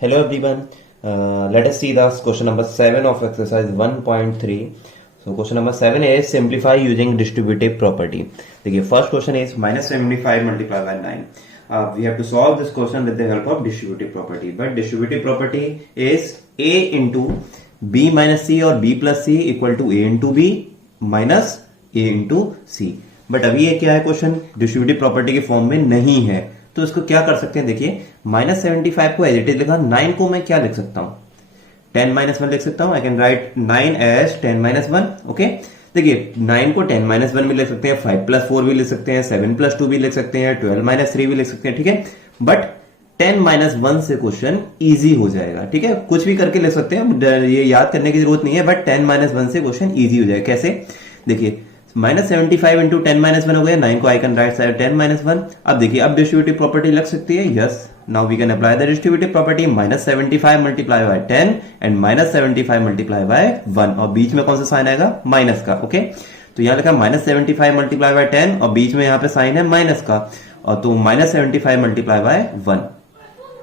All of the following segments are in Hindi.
Hello everyone. Let us see the question number 7 of exercise 1.3. So question number 7 is simplify using distributive property. देखिए first question is minus 75 multiplied by 9. We have to solve this question with the help of distributive property. But distributive property is a into b minus c और b plus c equal to a into b minus a into c. But अभी ये क्या है क्वेश्चन डिस्ट्रीब्यूटिव प्रॉपर्टी के फॉर्म में नहीं है, तो इसको क्या कर सकते हैं. देखिए -75 को एज इट इज लिखा, 9 को मैं क्या लिख सकता हूं, 10-1 लिख सकता हूं. I can write 9 as 10-1. Okay, देखिए 9 को 10-1 भी लिख सकते हैं, 5+4 भी लिख सकते हैं, 7+2 भी लिख सकते हैं, 12-3 भी लिख सकते हैं. ठीक है, बट 10-1 से क्वेश्चन इजी हो जाएगा. ठीक है, कुछ भी करके लिख सकते हैं, ये याद करने की जरूरत नहीं है, बट 10-1 से क्वेश्चन इजी हो जाएगा. कैसे, देखिए -75 इंटू 10-1 हो गया, 9 को आई कैन राइट साइड 10-1. अब देखिए अब डिस्ट्रीब्यूटिव प्रॉपर्टी लग सकती है. Yes, now we can apply the distributive property. -75 multiply by 10 and -75 multiply by 1, और बीच में कौन सा साइन आएगा, माइनस का. ओके, तो यहां लिखा -75 मल्टीप्लाई बाय 10 और बीच में यहां पे साइन है माइनस का, और तो -75 मल्टीप्लाई बाय 1.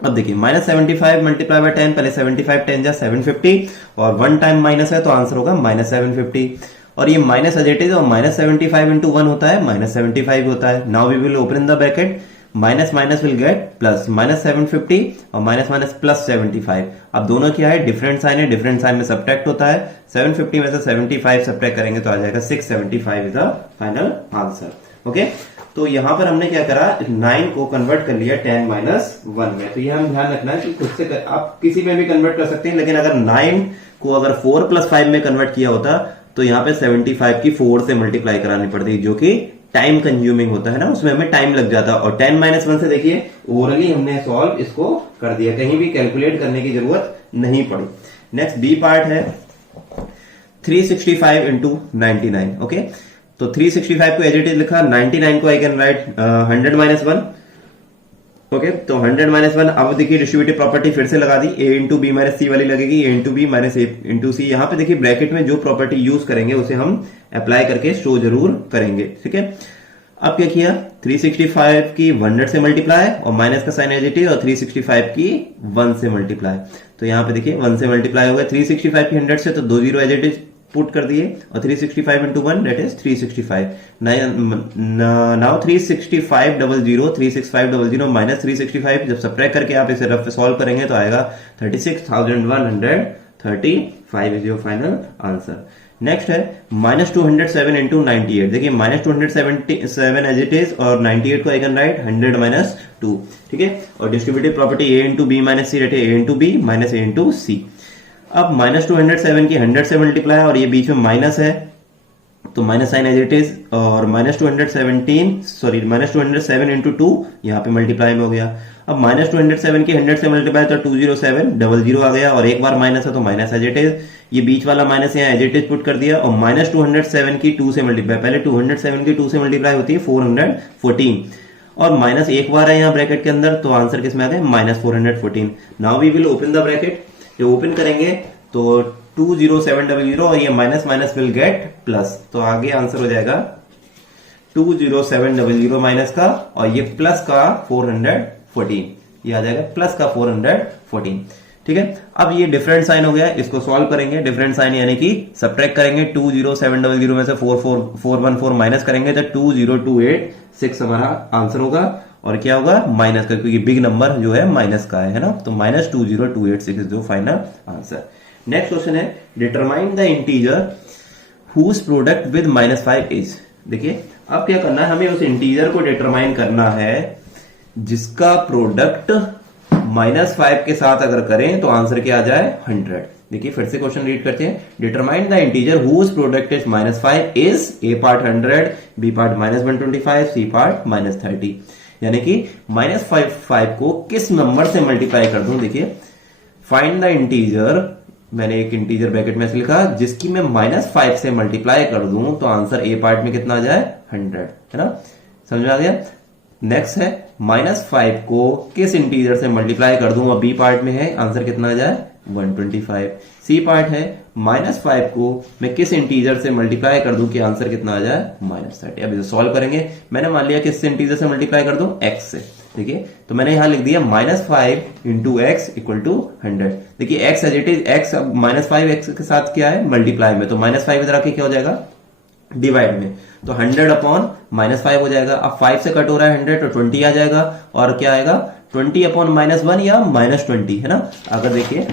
अब देखिए -75 मल्टीप्लाई बाय 10, पहले 75 10 जा 750 और 1 टाइम माइनस है तो आंसर होगा -750. और ये माइनस एज इट इज, और -75 इंटू 1 होता है -75 होता है. Now we will open the bracket, minus minus will get plus, -750 और माइनस माइनस प्लस 75. अब दोनों क्या है, डिफरेंट साइन है, डिफरेंट साइन में सब्ट्रैक्ट होता है. 750 में से 75 सब्ट्रैक्ट करेंगे तो आ जाएगा 675 is the final answer. Okay, तो यहां पर हमने क्या करा, 9 को कन्वर्ट कर लिया 10-1 में. तो ये हम ध्यान रखना है कि खुद से आप किसी में भी कन्वर्ट कर सकते हैं, लेकिन अगर 9 को अगर 4+5 में कन्वर्ट किया होता तो यहाँ पे 75 की 4 से मल्टीप्लाई करानी पड़ती, जो कि टाइम कंज्यूमिंग होता है ना, उसमें हमें टाइम लग जाता. और 10-1 से देखिए ओरली हमने सॉल्व इसको कर दिया, कहीं भी कैलकुलेट करने की जरूरत नहीं पड़ी. नेक्स्ट बी पार्ट है 365 इंटू 99. ओके, तो 365 को एज इट इज लिखा, 99 को आई कैन राइट 100-1. ओके, तो 100-1. अब देखिए डिस्ट्रीब्यूटिव प्रॉपर्टी फिर से लगा दी, a into B minus C वाली लगेगी, a into B minus A into C. यहां पे देखिए ब्रैकेट में जो प्रॉपर्टी यूज करेंगे उसे हम अप्लाई करके शो जरूर करेंगे. ठीक है, अब क्या किया, 365 की 100 से मल्टीप्लाई और माइनस का साइन एज इट इज, और 365 की 1 से मल्टीप्लाई. तो यहां पे देखिए 1 से मल्टीप्लाई हो गया, 365 की 100 से तो 2 zero as it is put कर दिए, और 365 into 1 that is 365. Now 36500 36500 minus 365, जब सब्ट्रैक्ट करके आप इसे रफ सॉल्व करेंगे तो आएगा 36,135 is your final answer. Next है -207 इंटू 98. देखिए -277 एज इट इज, और 98 को आई कैन राइट 100-2. ठीक है, और distributive property a into B minus C that है a into B minus a into C. अब -207 की 100 से मल्टीप्लाई, और ये बीच में माइनस है तो minus sign as it is, और -207 इंटू 2 यहाँ पे मल्टीप्लाई में हो गया. अब -207 की 100 से मल्टीप्लाई तो 207 आ गया, और एक बार माइनस है तो माइनस एज इट इज, ये बीच वाला माइनस यहाँ एज इट इज पुट कर दिया, और -207 की 2 से मल्टीप्लाई, पहले 207 की 2 से मल्टीप्लाई होती है 414, और माइनस एक बार है यहाँ ब्रैकेट के अंदर, तो आंसर किसमें आ गया, -414. Now we will open the bracket. जो ओपन करेंगे तो 20700 और ये minus minus will get plus, तो आगे आंसर हो जाएगा 20700 माइनस का, और ये प्लस का 414, ये आ जाएगा प्लस का 414. ठीक है, अब ये डिफरेंट साइन हो गया, इसको सॉल्व करेंगे. डिफरेंट साइन यानी कि सब्ट्रैक्ट करेंगे, 20700 में से 414 माइनस करेंगे तो 20286 हमारा आंसर होगा, और क्या होगा, माइनस का, क्योंकि बिग नंबर जो है माइनस का है ना, तो -20286 जो फाइनल आंसर. नेक्स्ट क्वेश्चन है determine the integer whose product with -5 is. देखिए अब क्या करना है, हमें उस इंटीजर को डिटरमाइन करना है जिसका प्रोडक्ट -5 के साथ अगर करें तो आंसर क्या आ जाए, 100. देखिए फिर से क्वेश्चन रीड करते हैं. Determine the integer whose product is -5 is, A part 100, B part -125, C part -30. यानी कि -5 को किस नंबर से मल्टीप्लाई कर दूं. देखिए फाइंड द इंटीजर, मैंने एक इंटीजर ब्रैकेट में से लिखा जिसकी मैं -5 से मल्टीप्लाई कर दूं तो आंसर ए पार्ट में कितना आ जाए, 100, है ना, समझ में आ गया. नेक्स्ट है -5 को किस इंटीजर से मल्टीप्लाई कर दूं, और बी पार्ट में है, आंसर कितना आ जाए, 125. सी पार्ट है -5 को मैं किस इंटीजर से मल्टीप्लाई कर दूं कि आंसर कितना आ जाए, -30. अब इसे सॉल्व करेंगे. मैंने मान लिया किस इंटीजर से मल्टीप्लाई कर दूं, x से, देखिए तो मैंने यहां लिख दिया -5 इंटू एक्स इक्वल टू 100। देखिए x as it is, x अब -5 एक्स के साथ क्या है, मल्टीप्लाई में, तो -5 इधर आके क्या हो जाएगा, डिवाइड में, तो 100 अपॉन -5 हो जाएगा। अब 5 से कट हो रहा है 100 तो 20 आ जाएगा, और क्या आएगा 20 अपॉन -1 या -20, है ना। अगर देखिए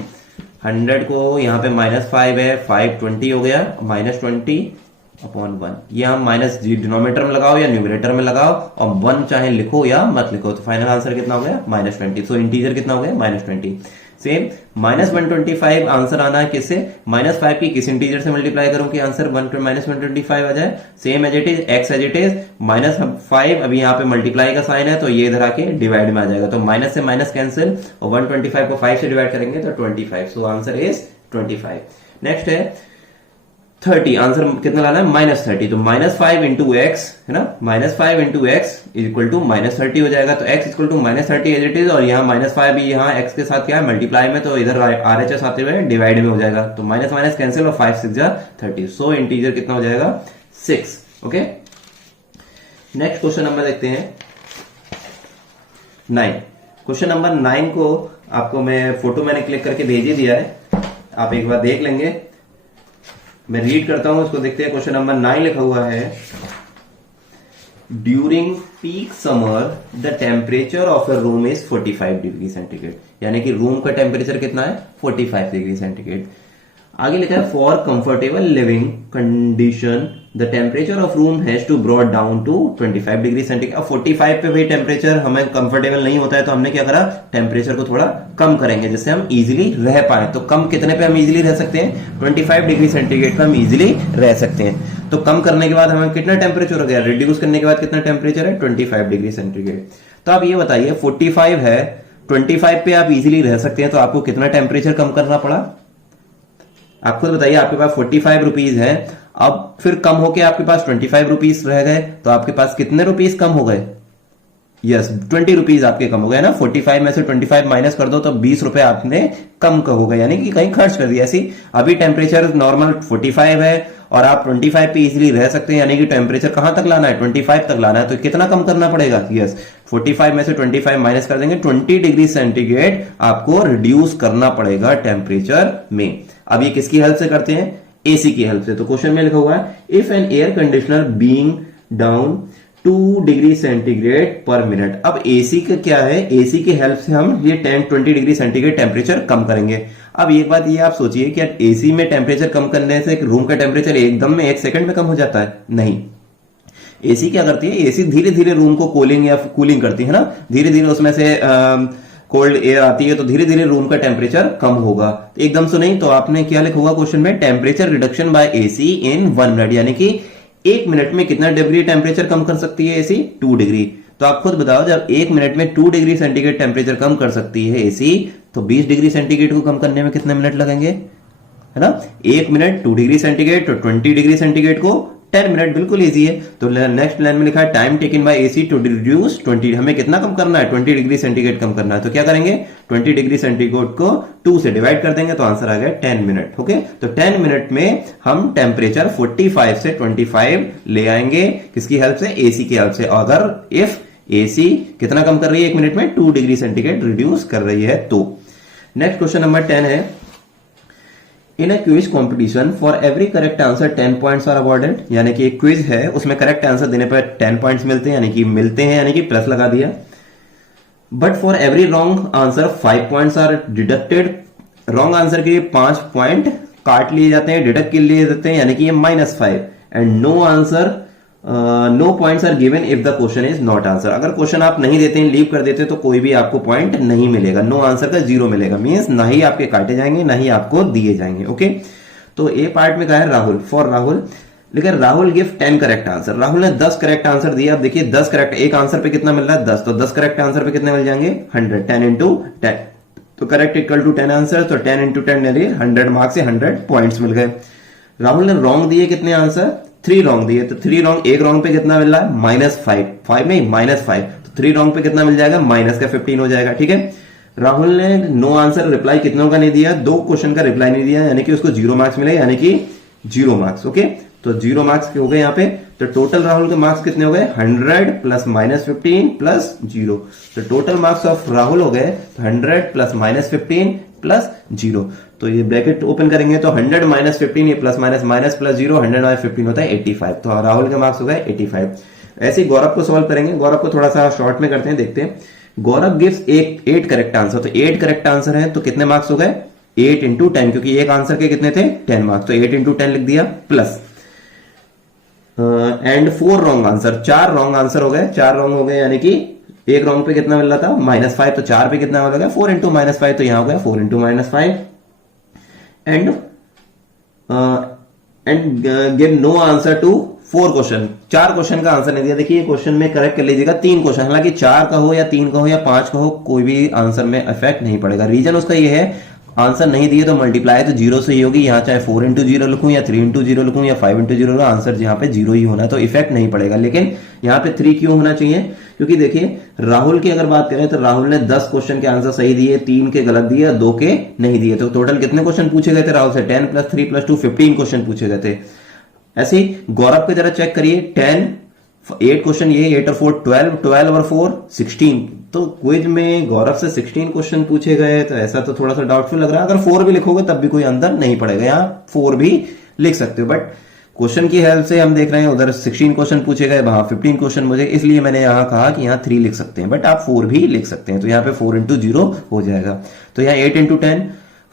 100 को यहाँ पे -5 है, 5 20 हो गया, -20 अपॉन 1, ये हम माइनस डिनोमिनेटर में लगाओ या न्यूमरेटर में लगाओ, और 1 चाहे लिखो या मत लिखो, तो फाइनल आंसर कितना हो गया -20। सो इंटीजर कितना हो गया -20। सेम -125 आंसर आना है किससे, -5 की किस इंटीजर से मल्टीप्लाई करूं कि आंसर -125 आ जाए। Same as it is, x as it is, -5 अभी यहाँ पे मल्टीप्लाई का साइन है तो ये इधर आके डिवाइड में आ जाएगा, तो माइनस से माइनस कैंसिल, और 125 को 5 से डिवाइड करेंगे तो 25। So answer is 25। नेक्स्ट है 30, आंसर कितना लाना है -30, तो -5 इंटू एक्स, है ना, -5 इंटू एक्स इक्वल टू -30 हो जाएगा, तो x equal to -30 as it is, और यहाँ -5 भी यहाँ x के साथ क्या है मल्टीप्लाई में, तो इधर RHS आते हुए डिवाइड में हो जाएगा, तो माइनस माइनस कैंसिल, और 5 6 जा 30। सो इंटीजर कितना हो जाएगा 6। ओके, नेक्स्ट क्वेश्चन नंबर देखते हैं 9। क्वेश्चन नंबर 9 को आपको मैं फोटो मैंने क्लिक करके भेज ही दिया है, आप एक बार देख लेंगे, मैं रीड करता हूं इसको, देखते हैं। क्वेश्चन नंबर 9 लिखा हुआ है, during peak summer the temperature of a room is 45 degree centigrade, यानी कि रूम का टेम्परेचर कितना है 45 डिग्री सेंटीग्रेड। आगे लिखा है for comfortable living condition the temperature of room has to brought down to 25 degree centigrade. अब 45 पे भाई टेम्परेचर हमें कंफर्टेबल नहीं होता है, तो हमने क्या करा, टेम्परेचर को थोड़ा कम करेंगे जिससे हम इजीली रह पाए। तो कम कितने पे हम इजीली रह सकते हैं, 25 डिग्री सेंटीग्रेड पे हम इजीली रह सकते हैं। तो कम करने के बाद हमें कितना टेम्परेचर हो गया, रिड्यूस करने के बाद कितना टेम्परेचर है 25 डिग्री सेंटीग्रेड। तो आप ये बताइए 45 है, 25 पे आप इजीली रह सकते हैं, तो आपको कितना टेम्परेचर कम करना पड़ा, आप खुद बताइए। आपके पास 45 रुपीज है, अब फिर कम होके आपके पास 25 रुपीज रह गए, तो आपके पास कितने रुपीज कम हो गए, यस 20 रुपीज आपके कम हो गए ना। 45 में से 25 माइनस कर दो तो 20 रुपए आपने कम हो गए, यानी कि कहीं खर्च कर दिया। ऐसी अभी टेम्परेचर नॉर्मल 45 है और आप 25 पे इजीली रह सकते हैं, यानी कि टेम्परेचर कहां तक लाना है 25 तक लाना है, तो कितना कम करना पड़ेगा, यस 45 में से 25 माइनस कर देंगे, 20 डिग्री सेंटीग्रेड आपको रिड्यूस करना पड़ेगा टेम्परेचर में। अब ये किसकी हेल्प से करते हैं, एसी की हेल्प से। तो क्वेश्चन में लिखा हुआ है if an air conditioner being down 2 degree centigrade per minute. अब एसी का क्या है, एसी की हेल्प से हम ये 10-20 डिग्री सेंटीग्रेड टेम्परेचर कम करेंगे। अब एक बात ये आप सोचिए कि एसी में टेम्परेचर कम करने से रूम का टेम्परेचर एकदम में 1 सेकंड में कम हो जाता है, नहीं। एसी क्या करती है, एसी धीरे धीरे रूम को कूलिंग या कूलिंग करती है ना, धीरे धीरे उसमें से कोल्ड एयर आती है, तो धीरे धीरे रूम का टेम्परेचर कम होगा, एकदम से नहीं। तो आपने क्या लिखा होगा क्वेश्चन में, टेम्परेचर रिडक्शन बाय एसी इन 1 मिनट, यानी कि 1 मिनट में कितना डिग्री टेम्परेचर कम कर सकती है एसी, 2 डिग्री। तो आप खुद बताओ, जब 1 मिनट में 2 डिग्री सेंटीग्रेड टेम्परेचर कम कर सकती है एसी, तो 20 डिग्री सेंटीग्रेड को कम करने में कितने मिनट लगेंगे, है ना। 1 मिनट 2 डिग्री सेंटीग्रेड, तो 20 डिग्री सेंटीग्रेड को 10 मिनट, बिल्कुल इजी है। तो नेक्स्ट लाइन में लिखा है time taken by AC to reduce 20, हमें कितना कम करना है 20 डिग्री सेंटीग्रेड कम करना है, तो क्या करेंगे 20 डिग्री सेंटीग्रेड को 2 से डिवाइड कर देंगे, तो आंसर आ गया 10 मिनट। ओके, तो 10 मिनट में हम टेम्परेचर 45 से 25 ले आएंगे, किसकी हेल्प से, एसी की हेल्प से। अगर इफ एसी कितना कम कर रही है 1 मिनट में, 2 डिग्री सेंटीग्रेड रिड्यूस कर रही है तो। नेक्स्ट क्वेश्चन नंबर 10 है, in a quiz competition for every correct answer 10 points are awarded, यानी कि एक क्विज है उसमें करेक्ट आंसर देने पर 10 पॉइंट्स मिलते हैं, यानी कि प्लस लगा दिया। But for every wrong answer 5 points are deducted, wrong answer के लिए 5 पॉइंट काट लिए जाते हैं, डिडक्ट के लिए देते हैं, यानी कि ये -5। And no points are given if the question is not answer, अगर क्वेश्चन आप नहीं देते हैं, लीव कर देते हैं, तो कोई भी आपको पॉइंट नहीं मिलेगा, नो आंसर का 0 मिलेगा, मींस ना ही आपके काटे जाएंगे ना ही आपको दिए जाएंगे। ओके, तो ए पार्ट में कहा है राहुल, फॉर राहुल लेकिन Rahul give 10 correct answer, Rahul ने 10 करेक्ट आंसर दिया। अब देखिए 10 करेक्ट, एक आंसर पे कितना मिल रहा है 10, तो 10 करेक्ट आंसर पे कितने मिल जाएंगे 100, 10 इंटू 10, तो करेक्ट इक्वल टू 10 आंसर, तो 10 इंटू 10 यानी 100 मार्क्स से 100 पॉइंट्स मिल गए। राहुल ने रॉन्ग दिए कितने आंसर, 3 रॉन्ग दिए, तो 3 रॉन्ग, एक रॉन्ग पे कितना मिल रहा है -5 नहीं -5, तो 3 रॉन्ग पे कितना मिल जाएगा माइनस का 15 हो जाएगा। ठीक है, राहुल ने नो आंसर रिप्लाई कितनों का नहीं दिया, 2 क्वेश्चन का रिप्लाई नहीं दिया, यानी कि उसको 0 मार्क्स मिले, यानी कि 0 मार्क्स। ओके, तो 0 मार्क्स हो गए यहाँ पे। तो टोटल राहुल के मार्क्स कितने हो गए 100 प्लस -15 प्लस 0। तो टोटल मार्क्स ऑफ राहुल हो गए 100 प्लस -15 प्लस 0। तो ये ब्रैकेट ओपन करेंगे तो 100 माइनस 15 ये plus minus minus plus 0 100 minus 15 होता है 85। तो राहुल के मार्क्स हो गए 85। ऐसे ही गौरव को सॉल्व करेंगे। गौरव को थोड़ा सा शॉर्ट में करते हैं, देखते हैं। गौरव गिव्स 8 करेक्ट आंसर। तो 8 करेक्ट आंसर है तो कितने मार्क्स हो गए 8 इंटू 10, क्योंकि एक आंसर के कितने थे 10 मार्क्स। तो 8 इंटू 10 लिख दिया plus and 4 wrong answer, 4 wrong answer हो गए। 4 रॉन्ग हो गए यानी कि एक रॉन्ग पे कितना मिल रहा था -5, तो 4 पे कितना हो गया 4 इंटू -5, तो यहां हो गया 4 into -5 and give no answer to 4 question. 4 question का आंसर नहीं दिया। देखिए क्वेश्चन में करेक्ट कर लीजिएगा 3 क्वेश्चन, हालांकि 4 का हो या 3 का हो या 5 का हो कोई भी आंसर में इफेक्ट नहीं पड़ेगा। रीजन उसका ये है आंसर नहीं दिए तो मल्टीप्लाई तो 0 से ही होगी। यहाँ चाहे 4 इंटू 0 लिखूं या 3 इंटू 0 लिखूं या 5 इंटू 0, आंसर यहाँ पे 0 ही होना है, तो इफेक्ट नहीं पड़ेगा। लेकिन यहाँ पे 3 क्यों होना चाहिए, क्योंकि देखिए राहुल की अगर बात करें तो राहुल ने 10 क्वेश्चन के आंसर सही दिए, 3 के गलत दिए, 2 के नहीं दिए। तो टोटल कितने क्वेश्चन पूछे गए थे राहुल से 10 प्लस 3 प्लस 2 15 क्वेश्चन पूछे गए थे। ऐसे ही गौरव को जरा चेक करिए 8 क्वेश्चन, ये 8 और 4 12 और 4 16। तो क्विज में गौरव से 16 क्वेश्चन पूछे गए, तो ऐसा तो थोड़ा सा डाउटफुल लग रहा है। अगर 4 भी लिखोगे तब भी कोई अंदर नहीं पड़ेगा, यहाँ 4 भी लिख सकते हो। बट क्वेश्चन की हेल्प से हम देख रहे हैं उधर 16 क्वेश्चन पूछे गए, वहां 15 क्वेश्चन मुझे, इसलिए मैंने यहां कहा कि यहाँ 3 लिख सकते हैं, बट आप 4 भी लिख सकते हैं। तो यहाँ पे 4 इंटू 0 हो जाएगा। तो यहाँ 8 इंटू 10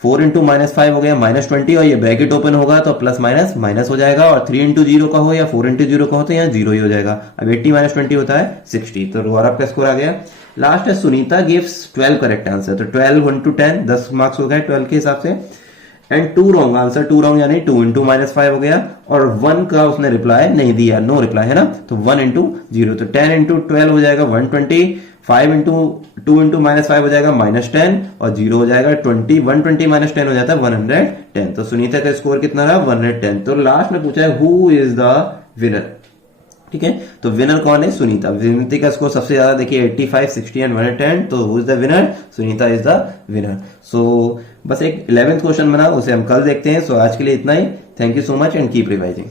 4 इंटू -5 हो गया -20, और ये ब्रैकेट ओपन होगा तो प्लस माइनस माइनस हो जाएगा, और 3 इंटू 0 का हो या 4 इंटू 0 का हो तो यहाँ 0 ही हो जाएगा। अब 80 माइनस 20 होता है 60। तो गौरव का स्कोर आ गया। लास्ट है सुनीता गिव्स 12 करेक्ट आंसर। तो 12 1 टू 10 10 मार्क्स हो गए 12 के हिसाब से, एंड 2 रॉन्ग आंसर। 2 रॉन्ग यानी 2 इंटू -5 हो गया, और 1 का उसने रिप्लाई नहीं दिया, नो रिप्लाई है ना, तो 1 इंटू 0। तो 10 इंटू 12 हो जाएगा 120, 5 इंटू 2 इंटू -5 हो जाएगा -10, और 0 हो जाएगा 20, 120 -10 हो जाता है 110। तो सुनीता का स्कोर कितना रहा 110। तो लास्ट में पूछा है हु इज द विनर, ठीक है। तो विनर कौन है सुनीता। सुनीता का स्कोर सबसे ज्यादा देखिए 85, 60 एंड 110। तो who is the winner, Sunita is the winner. So बस एक 11th क्वेश्चन बना, उसे हम कल देखते हैं। सो आज के लिए इतना ही। Thank you so much and keep revising.